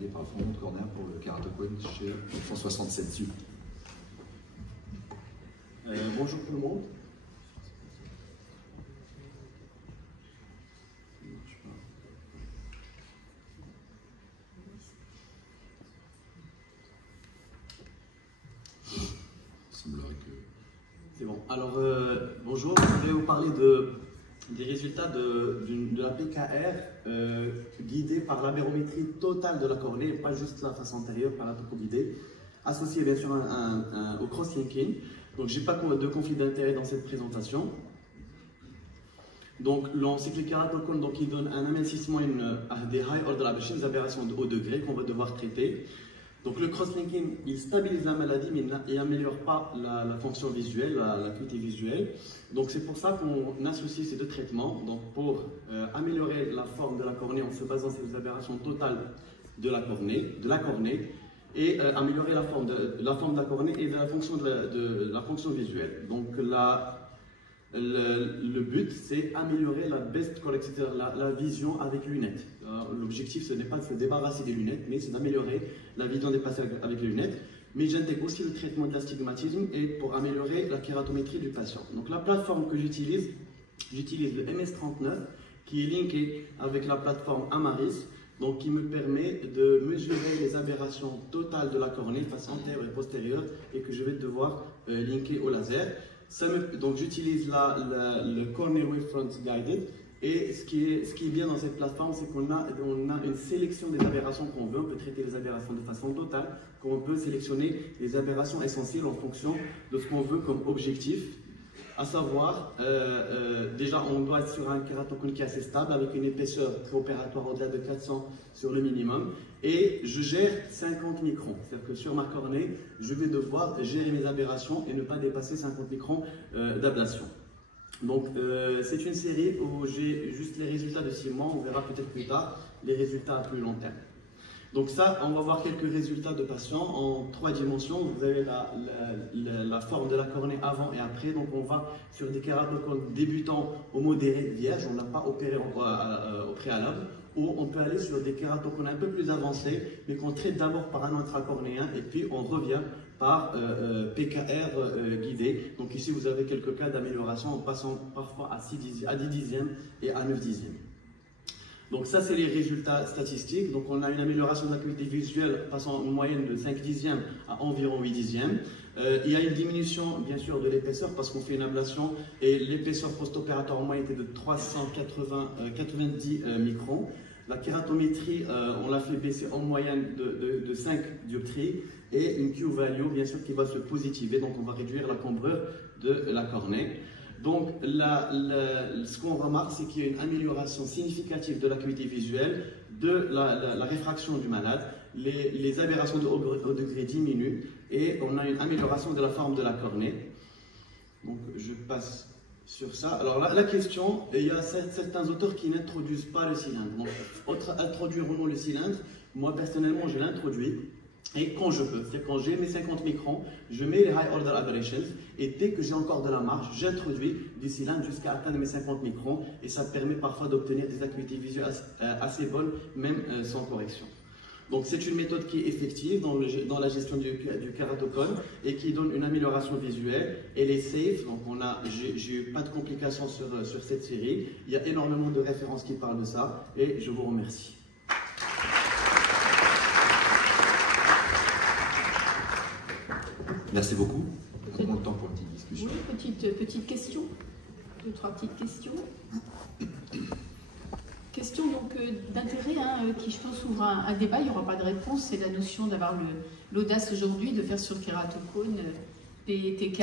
validé par le Front Corner pour le kératocone chez 167 Sud. Bonjour tout le monde. C'est bon. Alors, bonjour, je vais vous parler des résultats de la PKR guidée par l'amérométrie totale de la cornée, pas juste la face antérieure par la topoguidée, associée bien sûr au cross-linking. Donc, je n'ai pas de conflit d'intérêt dans cette présentation. Donc, c'est que le kératocone, donc, il donne un amincissement à des high order aberrations, des aberrations de haut degré qu'on va devoir traiter. Donc le cross-linking, il stabilise la maladie, mais il n'améliore pas la fonction visuelle, l'acuité visuelle. Donc c'est pour ça qu'on associe ces deux traitements. Donc pour améliorer la forme de la cornée en se basant sur les aberrations totales de la cornée, et améliorer la forme de la cornée et de la fonction visuelle. Donc le but, c'est améliorer la best color, etc., la vision avec lunettes. L'objectif, ce n'est pas de se débarrasser des lunettes, mais c'est d'améliorer la vision des patients avec les lunettes. Mais j'intègre aussi le traitement de l'astigmatisme et pour améliorer la kératométrie du patient. Donc la plateforme que j'utilise le MS39 qui est linké avec la plateforme Amaris, donc qui me permet de mesurer les aberrations totales de la cornée, face antérieure et postérieure, et que je vais devoir linker au laser. Donc j'utilise le Cornea Wavefront Guided, et ce qui est bien dans cette plateforme, c'est qu'on a une sélection des aberrations qu'on veut. On peut traiter les aberrations de façon totale, comme on peut sélectionner les aberrations essentielles en fonction de ce qu'on veut comme objectif. À savoir, déjà on doit être sur un kératocone qui est assez stable, avec une épaisseur préopératoire au-delà de 400 sur le minimum, et je gère 50 microns. C'est-à-dire que sur ma cornée, je vais devoir gérer mes aberrations et ne pas dépasser 50 microns d'ablation. Donc c'est une série où j'ai juste les résultats de 6 mois, on verra peut-être plus tard les résultats à plus long terme. Donc ça, on va voir quelques résultats de patients en 3 dimensions. Vous avez la forme de la cornée avant et après. Donc on va sur des kératocones débutants au modéré vierge, on n'a pas opéré au préalable. Ou on peut aller sur des kératocones un peu plus avancés, mais qu'on traite d'abord par un intracornéen et puis on revient par PKR guidé. Donc ici vous avez quelques cas d'amélioration en passant parfois à 10 dixièmes et à 9 dixièmes. Donc ça, c'est les résultats statistiques. Donc on a une amélioration de l'acuité visuelle passant en moyenne de 5 dixièmes à environ 8 dixièmes. Il y a une diminution, bien sûr, de l'épaisseur parce qu'on fait une ablation et l'épaisseur post-opératoire en moyenne était de 390 microns. La kératométrie, on l'a fait baisser en moyenne de 5 dioptries et une Q-value, bien sûr, qui va se positiver. Donc on va réduire la cambrure de la cornée. Donc, ce qu'on remarque, c'est qu'il y a une amélioration significative de l'acuité visuelle, de la réfraction du malade, les aberrations de haut degré diminuent et on a une amélioration de la forme de la cornée. Donc, je passe sur ça. Alors, la question, il y a certains auteurs qui n'introduisent pas le cylindre. Donc, introduire ou non le cylindre, moi personnellement, je l'introduis. Et quand je peux, c'est-à-dire quand j'ai mes 50 microns, je mets les high order aberrations et dès que j'ai encore de la marge, j'introduis du cylindre jusqu'à atteindre mes 50 microns et ça permet parfois d'obtenir des acuités visuelles assez bonnes, même sans correction. Donc c'est une méthode qui est effective dans la gestion du kératocone et qui donne une amélioration visuelle. Elle est safe, donc j'ai eu pas de complications sur cette série. Il y a énormément de références qui parlent de ça et je vous remercie. Merci beaucoup. On a le temps pour une petite discussion. Oui, petite question. 2-3 petites questions. Question donc d'intérêt qui je pense ouvre un débat, il n'y aura pas de réponse, c'est la notion d'avoir l'audace aujourd'hui de faire sur le kératocone des TK.